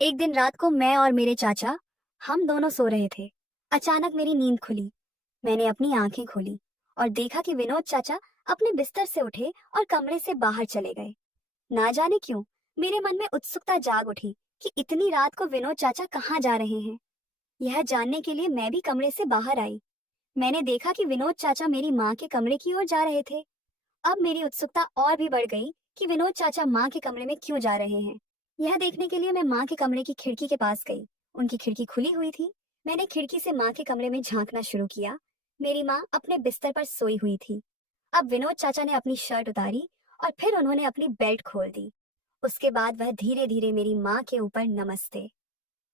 एक दिन रात को मैं और मेरे चाचा हम दोनों सो रहे थे। अचानक मेरी नींद खुली। मैंने अपनी आंखें खोली और देखा कि विनोद चाचा अपने बिस्तर से उठे और कमरे से बाहर चले गए। ना जाने क्यों मेरे मन में उत्सुकता जाग उठी कि इतनी रात को विनोद चाचा कहाँ जा रहे हैं। यह जानने के लिए मैं भी कमरे से बाहर आई। मैंने देखा कि विनोद चाचा मेरी माँ के कमरे की ओर जा रहे थे। अब मेरी उत्सुकता और भी बढ़ गई कि विनोद चाचा माँ के कमरे में क्यों जा रहे हैं। यह देखने के लिए मैं माँ के कमरे की खिड़की के पास गई। उनकी खिड़की खुली हुई थी। मैंने खिड़की से माँ के कमरे में झांकना शुरू किया। मेरी माँ अपने बिस्तर पर सोई हुई थी। अब विनोद चाचा ने अपनी शर्ट उतारी और फिर उन्होंने अपनी बेल्ट खोल दी। उसके बाद वह धीरे धीरे मेरी माँ के ऊपर नमस्ते।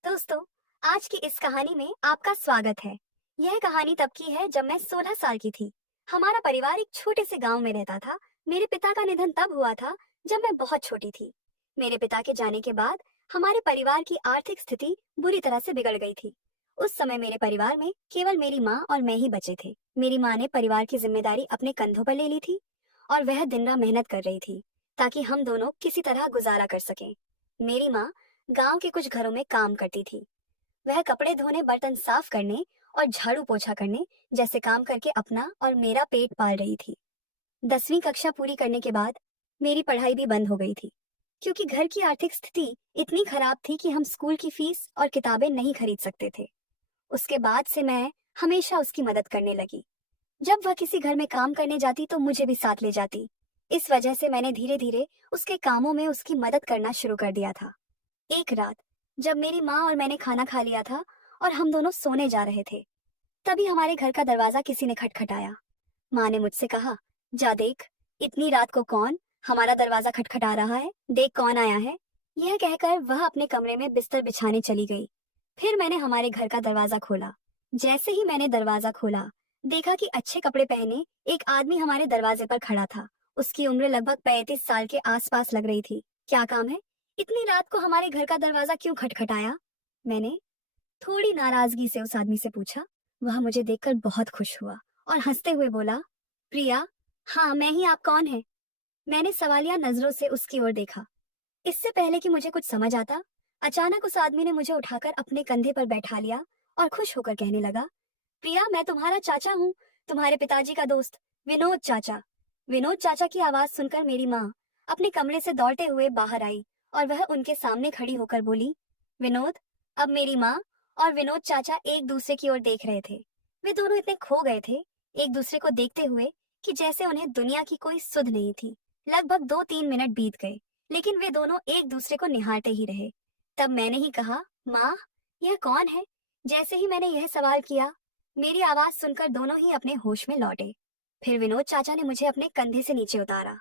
दोस्तों, आज की इस कहानी में आपका स्वागत है। यह कहानी तब की है जब मैं 16 साल की थी। हमारा परिवार एक छोटे से गांव में रहता था। मेरे पिता का निधन तब हुआ था जब मैं बहुत छोटी थी। मेरे पिता के जाने के बाद हमारे परिवार की आर्थिक स्थिति बुरी तरह से बिगड़ गई थी। उस समय मेरे परिवार में केवल मेरी माँ और मैं ही बचे थे। मेरी माँ ने परिवार की जिम्मेदारी अपने कंधों पर ले ली थी और वह दिन रात मेहनत कर रही थी ताकि हम दोनों किसी तरह गुजारा कर सकें। मेरी माँ गांव के कुछ घरों में काम करती थी। वह कपड़े धोने, बर्तन साफ करने और झाड़ू पोछा करने जैसे काम करके अपना और मेरा पेट पाल रही थी। 10वीं कक्षा पूरी करने के बाद मेरी पढ़ाई भी बंद हो गई थी क्योंकि घर की आर्थिक स्थिति इतनी खराब थी कि हम स्कूल की फीस और किताबें नहीं खरीद सकते थे। उसके बाद से मैं हमेशा उसकी मदद करने लगी। जब वह किसी घर में काम करने जाती तो मुझे भी साथ ले जाती। इस वजह से मैंने धीरे धीरे उसके कामों में उसकी मदद करना शुरू कर दिया था। एक रात जब मेरी माँ और मैंने खाना खा लिया था और हम दोनों सोने जा रहे थे, तभी हमारे घर का दरवाजा किसी ने खटखटाया। माँ ने मुझसे कहा, जा देख, इतनी रात को कौन हमारा दरवाजा खटखटा रहा है, देख कौन आया है। यह कहकर वह अपने कमरे में बिस्तर बिछाने चली गई। फिर मैंने हमारे घर का दरवाजा खोला। जैसे ही मैंने दरवाजा खोला, देखा कि अच्छे कपड़े पहने एक आदमी हमारे दरवाजे पर खड़ा था। उसकी उम्र लगभग 35 साल के आसपास लग रही थी। क्या काम है? इतनी रात को हमारे घर का दरवाजा क्यों खटखटाया? मैंने थोड़ी नाराजगी से उस आदमी से पूछा। वह मुझे देखकर बहुत खुश हुआ और हंसते हुए बोला, प्रिया, हाँ मैं ही, आप कौन है? मैंने सवालिया नजरों से उसकी ओर देखा। इससे पहले कि मुझे कुछ समझ आता, अचानक उस आदमी ने मुझे उठाकर अपने कंधे पर बैठा लिया और खुश होकर कहने लगा, प्रिया, मैं तुम्हारा चाचा हूँ, तुम्हारे पिताजी का दोस्त, विनोद चाचा। विनोद चाचा की आवाज सुनकर मेरी माँ अपने कमरे से दौड़ते हुए बाहर आई और वह उनके सामने खड़ी होकर बोली, विनोद। अब मेरी माँ और विनोद चाचा एक दूसरे की ओर देख रहे थे। वे दोनों इतने खो गए थे एक दूसरे को देखते हुए कि जैसे उन्हें दुनिया की कोई सुध नहीं थी। लगभग 2-3 मिनट बीत गए, लेकिन वे दोनों एक दूसरे को निहारते ही रहे। तब मैंने ही कहा, माँ, यह कौन है? जैसे ही मैंने यह सवाल किया, मेरी आवाज सुनकर दोनों ही अपने होश में लौटे। फिर विनोद चाचा ने मुझे अपने कंधे से नीचे उतारा।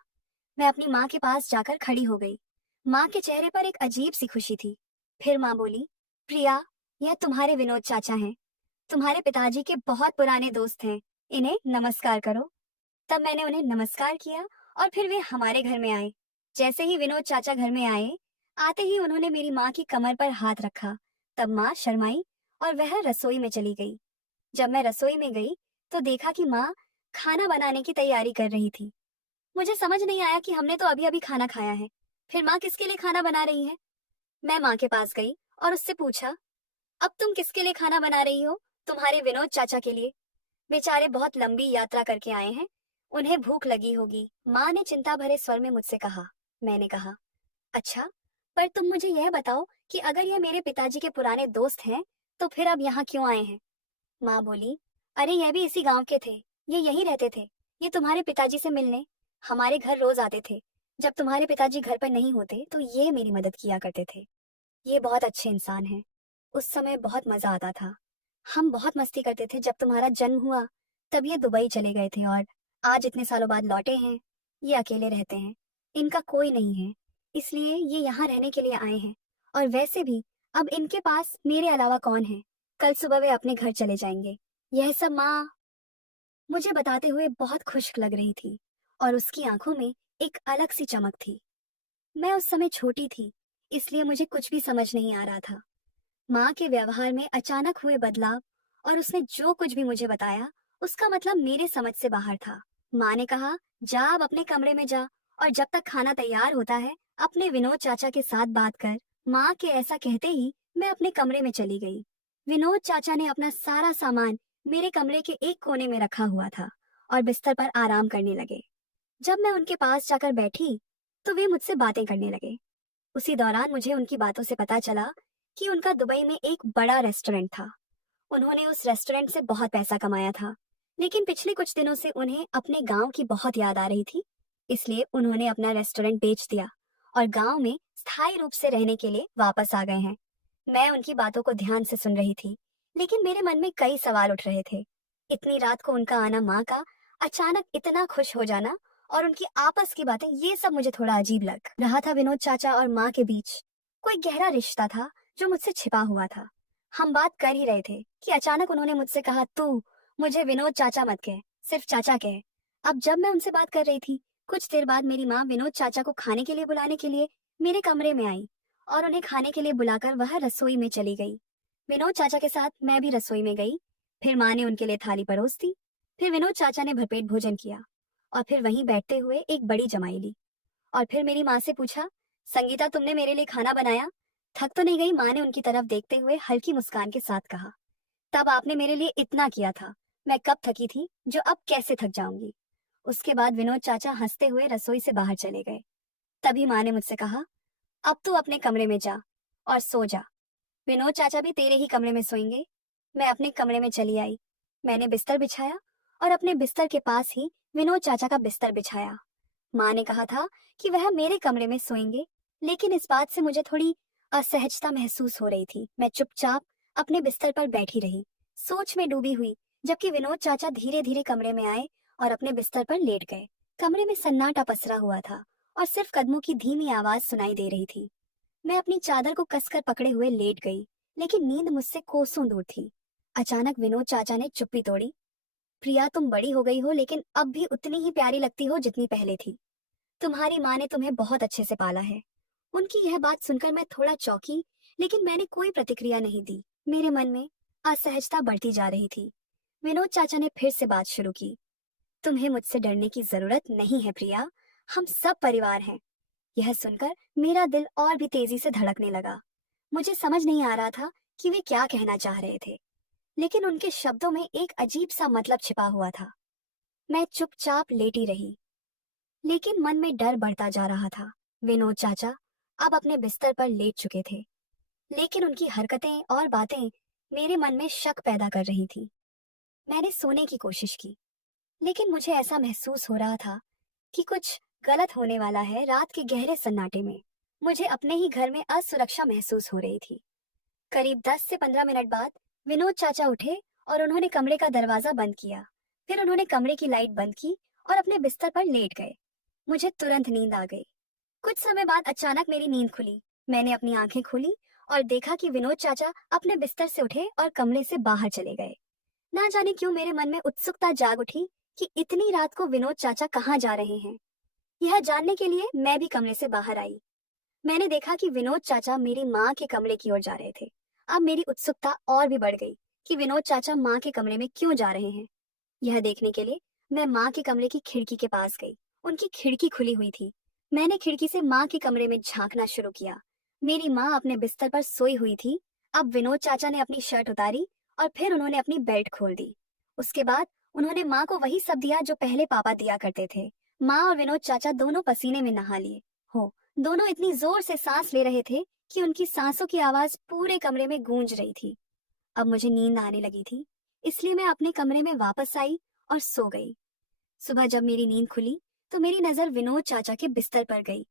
मैं अपनी माँ के पास जाकर खड़ी हो गई। माँ के चेहरे पर एक अजीब सी खुशी थी। फिर माँ बोली, प्रिया, यह तुम्हारे विनोद चाचा हैं। तुम्हारे पिताजी के बहुत पुराने दोस्त हैं। इन्हें नमस्कार करो। तब मैंने उन्हें नमस्कार किया और फिर वे हमारे घर में आए। जैसे ही विनोद चाचा घर में आए, आते ही उन्होंने मेरी माँ की कमर पर हाथ रखा। तब माँ शर्माई और वह रसोई में चली गई। जब मैं रसोई में गई तो देखा कि माँ खाना बनाने की तैयारी कर रही थी। मुझे समझ नहीं आया कि हमने तो अभी अभी खाना खाया है, फिर माँ किसके लिए खाना बना रही है। मैं माँ के पास गई और उससे पूछा, अब तुम किसके लिए खाना बना रही हो? तुम्हारे विनोद चाचा के लिए। बेचारे बहुत लंबी यात्रा करके आए हैं, उन्हें भूख लगी होगी, माँ ने चिंता भरे स्वर में मुझसे कहा। मैंने कहा, अच्छा, पर तुम मुझे यह बताओ कि अगर ये मेरे पिताजी के पुराने दोस्त हैं, तो फिर अब यहाँ क्यों आए हैं? माँ बोली, अरे यह भी इसी गांव के थे, ये यहीं रहते थे। ये तुम्हारे पिताजी से मिलने हमारे घर रोज आते थे। जब तुम्हारे पिताजी घर पर नहीं होते तो ये मेरी मदद किया करते थे। ये बहुत अच्छे इंसान हैं। उस समय बहुत मजा आता था। हम बहुत मस्ती करते थे। जब तुम्हारा जन्म हुआ तब ये दुबई चले गए थे और आज इतने सालों बाद लौटे हैं। ये अकेले रहते हैं, इनका कोई नहीं है, इसलिए ये यहाँ रहने के लिए आए हैं। और वैसे भी अब इनके पास मेरे अलावा कौन है? कल सुबह वे अपने घर चले जाएंगे। यह सब माँ मुझे बताते हुए बहुत खुश लग रही थी और उसकी आंखों में एक अलग सी चमक थी। मैं उस समय छोटी थी, इसलिए मुझे कुछ भी समझ नहीं आ रहा था। माँ के व्यवहार में अचानक हुए बदलाव और उसने जो कुछ भी मुझे बताया, उसका मतलब मेरे समझ से बाहर था। माँ ने कहा, जा अब अपने कमरे में जा और जब तक खाना तैयार होता है अपने विनोद चाचा के साथ बात कर, माँ के ऐसा कहते ही मैं अपने कमरे में चली गई। विनोद चाचा ने अपना सारा सामान मेरे कमरे के एक कोने में रखा हुआ था और बिस्तर पर आराम करने लगे। जब मैं उनके पास जाकर बैठी तो वे मुझसे बातें करने लगे। उसी दौरान मुझे उनकी बातों से पता चला कि उनका दुबई में एक बड़ा रेस्टोरेंट था। उन्होंने उस रेस्टोरेंट से बहुत पैसा कमाया था, लेकिन पिछले कुछ दिनों से उन्हें अपने गांव की बहुत याद आ रही थी। इसलिए उन्होंने अपना रेस्टोरेंट बेच दिया और गांव में स्थायी रूप से रहने के लिए वापस आ गए हैं। मैं उनकी बातों को ध्यान से सुन रही थी, लेकिन मेरे मन में कई सवाल उठ रहे थे। इतनी रात को उनका आना, माँ का अचानक इतना खुश हो जाना और उनकी आपस की बातें, ये सब मुझे थोड़ा अजीब लग रहा था। विनोद चाचा और माँ के बीच कोई गहरा रिश्ता था जो मुझसे छिपा हुआ था। हम बात कर ही रहे थे कि अचानक उन्होंने मुझसे कहा, तू मुझे विनोद चाचा मत कह, सिर्फ चाचा कह। अब जब मैं उनसे बात कर रही थी, कुछ देर बाद मेरी माँ विनोद चाचा को खाने के लिए बुलाने के लिए मेरे कमरे में आई और उन्हें खाने के लिए बुलाकर वह रसोई में चली गई। विनोद चाचा के साथ मैं भी रसोई में गई। फिर माँ ने उनके लिए थाली परोस दी। फिर विनोद चाचा ने भरपेट भोजन किया और फिर वहीं बैठते हुए एक बड़ी जमाई ली। और फिर मेरी माँ से पूछा, संगीता तुमने मेरे लिए खाना बनाया, थक तो नहीं गई? माँ ने उनकी तरफ देखते हुए हल्की मुस्कान के साथ कहा, तब आपने मेरे लिए इतना किया था, मैं कब थकी थी जो अब कैसे थक जाऊंगी। उसके बाद विनोद चाचा हंसते हुए रसोई से बाहर चले गए। तभी माँ ने मुझसे कहा, अब तू अपने कमरे में जा और सो जा। विनोद चाचा भी तेरे ही कमरे में सोएंगे। मैं अपने कमरे में चली आई। मैंने बिस्तर बिछाया और अपने बिस्तर के पास ही विनोद चाचा का बिस्तर बिछाया। माँ ने कहा था कि वह मेरे कमरे में सोएंगे, लेकिन इस बात से मुझे थोड़ी असहजता महसूस हो रही थी। मैं चुपचाप अपने बिस्तर पर बैठी रही, सोच में डूबी हुई, जबकि विनोद चाचा धीरे धीरे कमरे में आए और अपने बिस्तर पर लेट गए। कमरे में सन्नाटा पसरा हुआ था और सिर्फ कदमों की धीमी आवाज सुनाई दे रही थी। मैं अपनी चादर को कसकर पकड़े हुए लेट गई, लेकिन नींद मुझसे कोसों दूर थी। अचानक विनोद चाचा ने चुप्पी तोड़ी। प्रिया, तुम बड़ी हो गई हो, लेकिन अब भी उतनी ही प्यारी लगती हो जितनी पहले थी। तुम्हारी माँ ने तुम्हें बहुत अच्छे से पाला है। उनकी यह बात सुनकर मैं थोड़ा चौंकी, लेकिन मैंने कोई प्रतिक्रिया नहीं दी। मेरे मन में असहजता बढ़ती जा रही थी। विनोद चाचा ने फिर से बात शुरू की। तुम्हें मुझसे डरने की जरूरत नहीं है प्रिया, हम सब परिवार हैं। यह सुनकर मेरा दिल और भी तेजी से धड़कने लगा। मुझे समझ नहीं आ रहा था कि वे क्या कहना चाह रहे थे, लेकिन उनके शब्दों में एक अजीब सा मतलब छिपा हुआ था। मैं चुपचाप लेटी रही, लेकिन मन में डर बढ़ता जा रहा था। विनोद चाचा अब अपने बिस्तर पर लेट चुके थे, लेकिन उनकी हरकतें और बातें मेरे मन में शक पैदा कर रही थी। मैंने सोने की कोशिश की, लेकिन मुझे ऐसा महसूस हो रहा था कि कुछ गलत होने वाला है। रात के गहरे सन्नाटे में मुझे अपने ही घर में असुरक्षा महसूस हो रही थी। करीब 10 से 15 मिनट बाद विनोद चाचा उठे और उन्होंने कमरे का दरवाजा बंद किया। फिर उन्होंने कमरे की लाइट बंद की और अपने बिस्तर पर लेट गए। मुझे तुरंत नींद आ गई। कुछ समय बाद अचानक मेरी नींद खुली। मैंने अपनी आंखें खोली और देखा कि विनोद चाचा अपने बिस्तर से उठे और कमरे से बाहर चले गए। ना जाने क्यों मेरे मन में उत्सुकता जाग उठी कि इतनी रात को विनोद चाचा कहाँ जा रहे हैं। यह जानने के लिए मैं भी कमरे से बाहर आई। मैंने देखा कि विनोद चाचा मेरी माँ के कमरे की ओर जा रहे थे। अब मेरी उत्सुकता और भी बढ़ गई कि विनोद चाचा माँ के कमरे में क्यों जा रहे हैं। यह देखने के लिए मैं माँ के कमरे की खिड़की के पास गई। उनकी खिड़की खुली हुई थी। मैंने खिड़की से माँ के कमरे में झांकना शुरू किया। मेरी माँ अपने बिस्तर पर सोई हुई थी। अब विनोद चाचा ने अपनी शर्ट उतारी और फिर उन्होंने अपनी बेल्ट खोल दी। उसके बाद उन्होंने माँ को वही सब दिया जो पहले पापा दिया करते थे। माँ और विनोद चाचा दोनों पसीने में नहा लिए हो। दोनों इतनी जोर से सांस ले रहे थे कि उनकी सांसों की आवाज पूरे कमरे में गूंज रही थी। अब मुझे नींद आने लगी थी, इसलिए मैं अपने कमरे में वापस आई और सो गई। सुबह जब मेरी नींद खुली तो मेरी नजर विनोद चाचा के बिस्तर पर गई,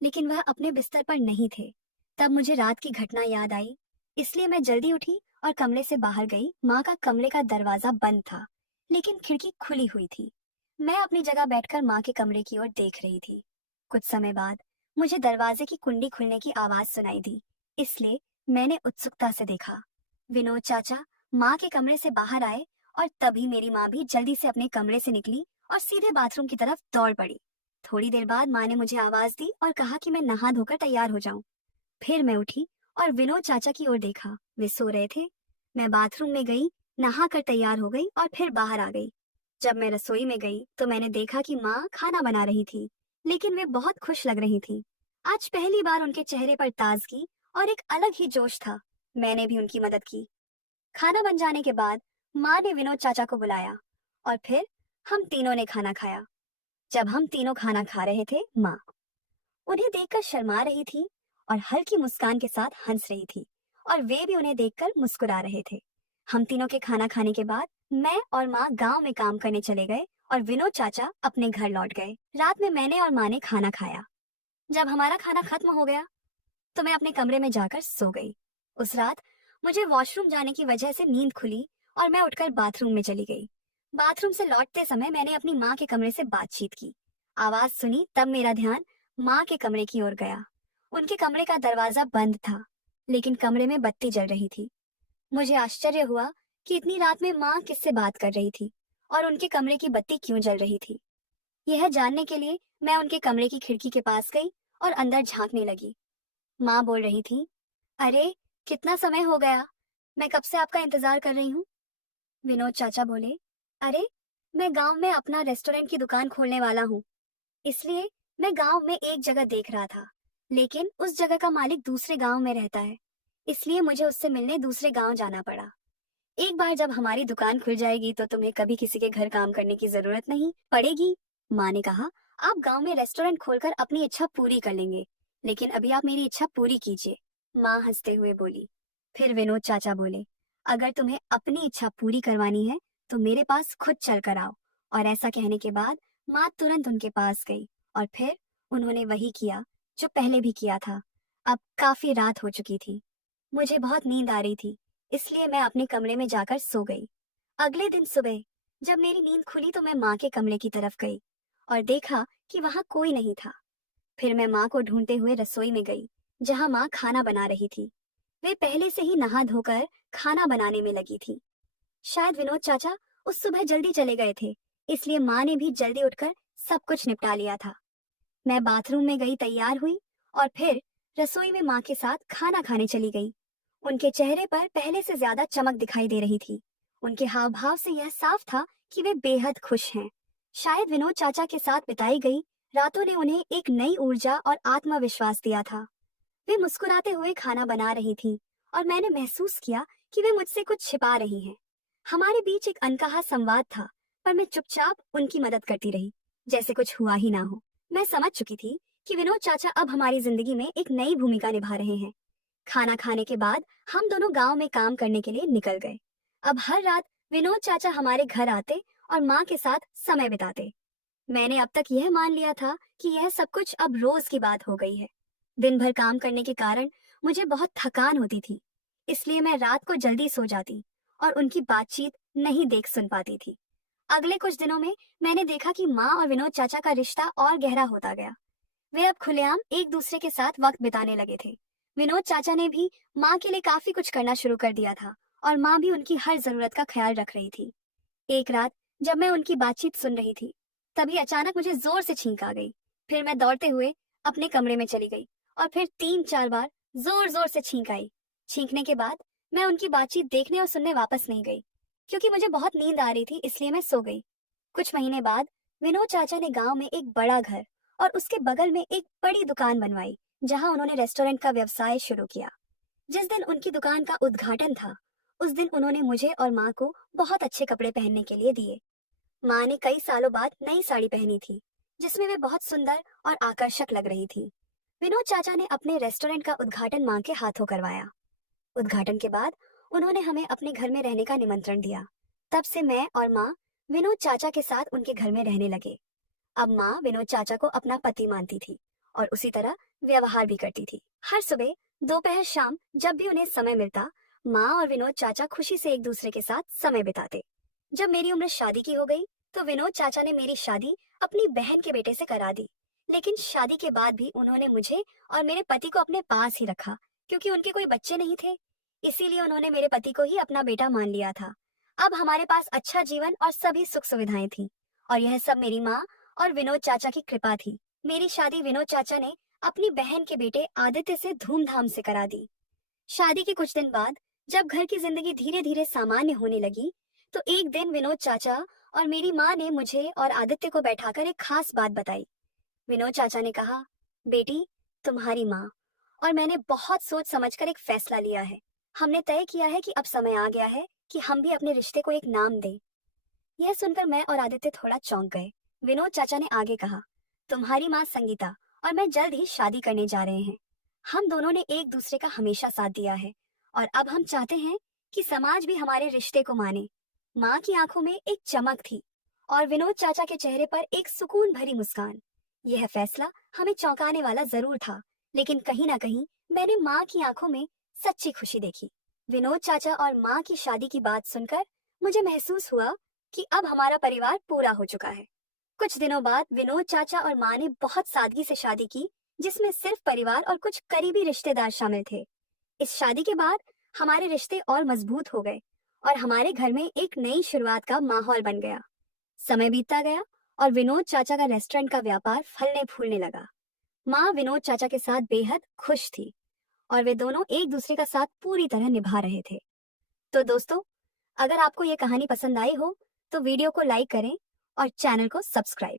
लेकिन वह अपने बिस्तर पर नहीं थे। तब मुझे रात की घटना याद आई, इसलिए मैं जल्दी उठी और कमरे से बाहर गई। माँ का कमरे का दरवाजा बंद था, लेकिन खिड़की खुली हुई थी। मैं अपनी जगह बैठकर माँ के कमरे की ओर देख रही थी। कुछ समय बाद मुझे दरवाजे की कुंडी खुलने की आवाज सुनाई दी, इसलिए मैंने उत्सुकता से देखा। विनोद चाचा माँ के कमरे से बाहर आए और तभी मेरी माँ भी जल्दी से अपने कमरे से निकली और सीधे बाथरूम की तरफ दौड़ पड़ी। थोड़ी देर बाद माँ ने मुझे आवाज दी और कहा कि मैं नहा धोकर तैयार हो जाऊं। फिर मैं उठी और विनोद चाचा की ओर देखा। वे सो रहे थे। मैं बाथरूम में गई, नहा कर तैयार हो गई और फिर बाहर आ गई। जब मैं रसोई में गई तो मैंने देखा कि माँ खाना बना रही थी, लेकिन वे बहुत खुश लग रही थी। आज पहली बार उनके चेहरे पर ताजगी और एक अलग ही जोश था। मैंने भी उनकी मदद की। खाना बन जाने के बाद माँ ने विनोद चाचा को बुलाया और फिर हम तीनों ने खाना खाया। जब हम तीनों खाना खा रहे थे, माँ उन्हें देखकर शर्मा रही थी और हल्की मुस्कान के साथ हंस रही थी और वे भी उन्हें देखकर मुस्कुरा रहे थे। हम तीनों के खाना खाने के बाद मैं और माँ गांव में काम करने चले गए और विनोद चाचा अपने घर लौट गए। रात में मैंने और माँ ने खाना खाया। जब हमारा खाना खत्म हो गया तो मैं अपने कमरे में जाकर सो गई। उस रात मुझे वॉशरूम जाने की वजह से नींद खुली और मैं उठकर बाथरूम में चली गई। बाथरूम से लौटते समय मैंने अपनी माँ के कमरे से बातचीत की। आवाज सुनी तब मेरा ध्यान माँ के कमरे की ओर गया। उनके कमरे का दरवाजा बंद था, लेकिन कमरे में बत्ती जल रही थी। मुझे आश्चर्य हुआ कि इतनी रात में माँ किससे बात कर रही थी और उनके कमरे की बत्ती क्यों जल रही थी। यह जानने के लिए मैं उनके कमरे की खिड़की के पास गई और अंदर झांकने लगी। माँ बोल रही थी, अरे कितना समय हो गया, मैं कब से आपका इंतजार कर रही हूँ। विनोद चाचा बोले, अरे मैं गांव में अपना रेस्टोरेंट की दुकान खोलने वाला हूँ, इसलिए मैं गांव में एक जगह देख रहा था, लेकिन उस जगह का मालिक दूसरे गांव में रहता है, इसलिए मुझे उससे मिलने दूसरे गांव जाना पड़ा। एक बार जब हमारी दुकान खुल जाएगी तो तुम्हें कभी किसी के घर काम करने की जरूरत नहीं पड़ेगी। माँ ने कहा, आप गांव में रेस्टोरेंट खोलकर अपनी इच्छा पूरी कर लेंगे, लेकिन अभी आप मेरी इच्छा पूरी कीजिए। माँ हंसते हुए बोली। फिर विनोद चाचा बोले, अगर तुम्हें अपनी इच्छा पूरी करवानी है तो मेरे पास खुद चल कर आओ। और ऐसा कहने के बाद माँ तुरंत उनके पास गई और फिर उन्होंने वही किया जो पहले भी किया था। अब काफी रात हो चुकी थी, मुझे बहुत नींद आ रही थी, इसलिए मैं अपने कमरे में जाकर सो गई। अगले दिन सुबह जब मेरी नींद खुली तो मैं माँ के कमरे की तरफ गई और देखा कि वहां कोई नहीं था। फिर मैं माँ को ढूंढते हुए रसोई में गई, जहाँ माँ खाना बना रही थी। वे पहले से ही नहा धोकर खाना बनाने में लगी थी। शायद विनोद चाचा उस सुबह जल्दी चले गए थे, इसलिए माँ ने भी जल्दी उठकर सब कुछ निपटा लिया था। मैं बाथरूम में गई, तैयार हुई और फिर रसोई में माँ के साथ खाना खाने चली गई। उनके चेहरे पर पहले से ज्यादा चमक दिखाई दे रही थी। उनके हाव भाव से यह साफ था कि वे बेहद खुश हैं। शायद विनोद चाचा के साथ बिताई गई रातों ने उन्हें एक नई ऊर्जा और आत्मविश्वास दिया था। वे मुस्कुराते हुए खाना बना रही थी और मैंने महसूस किया कि वे मुझसे कुछ छिपा रही हैं। हमारे बीच एक अनकहा संवाद था, पर मैं चुपचाप उनकी मदद करती रही, जैसे कुछ हुआ ही ना हो। मैं समझ चुकी थी कि विनोद चाचा अब हमारी जिंदगी में एक नई भूमिका निभा रहे हैं। खाना खाने के बाद हम दोनों गांव में काम करने के लिए निकल गए। अब हर रात विनोद चाचा हमारे घर आते और माँ के साथ समय बिताते। मैंने अब तक यह मान लिया था कि यह सब कुछ अब रोज की बात हो गई है। दिन भर काम करने के कारण मुझे बहुत थकान होती थी, इसलिए मैं रात को जल्दी सो जाती और उनकी बातचीत नहीं देख सुन पाती थी। अगले कुछ दिनों में मैंने देखा कि माँ और विनोद चाचा का रिश्ता और गहरा होता गया। वे अब खुलेआम एक दूसरे के साथ वक्त बिताने लगे थे। विनोद चाचा ने भी माँ के लिए काफी कुछ करना शुरू कर दिया था और माँ भी उनकी हर जरूरत का ख्याल रख रही थी। एक रात जब मैं उनकी बातचीत सुन रही थी, तभी अचानक मुझे जोर से छींक आ गई। फिर मैं दौड़ते हुए अपने कमरे में चली गई और फिर 3-4 बार जोर जोर से छींक आई। छींकने के बाद मैं उनकी बातचीत देखने और सुनने वापस नहीं गई, क्योंकि मुझे बहुत नींद आ रही थी, इसलिए मैं सो गई। कुछ महीने बाद विनोद चाचा ने गांव में एक बड़ा घर और उसके बगल में एक बड़ी दुकान बनवाई, जहां उन्होंने रेस्टोरेंट का व्यवसाय शुरू किया। जिस दिन उनकी दुकान का उद्घाटन था, उस दिन उन्होंने मुझे और माँ को बहुत अच्छे कपड़े पहनने के लिए दिए। माँ ने कई सालों बाद नई साड़ी पहनी थी, जिसमें वे बहुत सुंदर और आकर्षक लग रही थी। विनोद चाचा ने अपने रेस्टोरेंट का उद्घाटन माँ के हाथों करवाया। उद्घाटन के बाद उन्होंने हमें अपने घर में रहने का निमंत्रण दिया। तब से मैं और माँ विनोद चाचा के साथ उनके घर में रहने लगे। अब माँ विनोद चाचा को अपना पति मानती थी और उसी तरह व्यवहार भी करती थी। हर सुबह, दोपहर, शाम जब भी उन्हें समय मिलता, माँ और विनोद चाचा खुशी से एक दूसरे के साथ समय बिताते। जब मेरी उम्र शादी की हो गई तो विनोद चाचा ने मेरी शादी अपनी बहन के बेटे से करा दी। लेकिन शादी के बाद भी उन्होंने मुझे और मेरे पति को अपने पास ही रखा, क्योंकि उनके कोई बच्चे नहीं थे। इसीलिए उन्होंने मेरे पति को ही अपना बेटा मान लिया था। अब हमारे पास अच्छा जीवन और सभी सुख सुविधाएं थी, और यह सब मेरी माँ और विनोद चाचा की कृपा थी। मेरी शादी विनोद चाचा ने अपनी बहन के बेटे आदित्य से धूमधाम से करा दी। शादी के कुछ दिन बाद जब घर की जिंदगी धीरे धीरे सामान्य होने लगी, तो एक दिन विनोद चाचा और मेरी माँ ने मुझे और आदित्य को बैठाकर एक खास बात बताई। विनोद चाचा ने कहा, बेटी, तुम्हारी माँ और मैंने बहुत सोच समझकर एक फैसला लिया है। हमने तय किया है कि अब समय आ गया है कि हम भी अपने रिश्ते को एक नाम दें। यह सुनकर मैं और आदित्य थोड़ा चौंक गए। विनोद चाचा ने आगे कहा, तुम्हारी माँ संगीता और मैं जल्द ही शादी करने जा रहे हैं। हम दोनों ने एक दूसरे का हमेशा साथ दिया है और अब हम चाहते हैं कि समाज भी हमारे रिश्ते को माने। माँ की आंखों में एक चमक थी और विनोद चाचा के चेहरे पर एक सुकून भरी मुस्कान। यह फैसला हमें चौंकाने वाला जरूर था, लेकिन कहीं ना कहीं मैंने माँ की आंखों में सच्ची खुशी देखी। विनोद चाचा और माँ की शादी की बात सुनकर मुझे महसूस हुआ कि अब हमारा परिवार पूरा हो चुका है। कुछ दिनों बाद विनोद चाचा और माँ ने बहुत सादगी से शादी की, जिसमें सिर्फ परिवार और कुछ करीबी रिश्तेदार शामिल थे। इस शादी के बाद हमारे रिश्ते और मजबूत हो गए और हमारे घर में एक नई शुरुआत का माहौल बन गया। समय बीतता गया और विनोद चाचा का रेस्टोरेंट का व्यापार फलने फूलने लगा। माँ विनोद चाचा के साथ बेहद खुश थी और वे दोनों एक दूसरे का साथ पूरी तरह निभा रहे थे। तो दोस्तों, अगर आपको ये कहानी पसंद आई हो तो वीडियो को लाइक करें और चैनल को सब्सक्राइब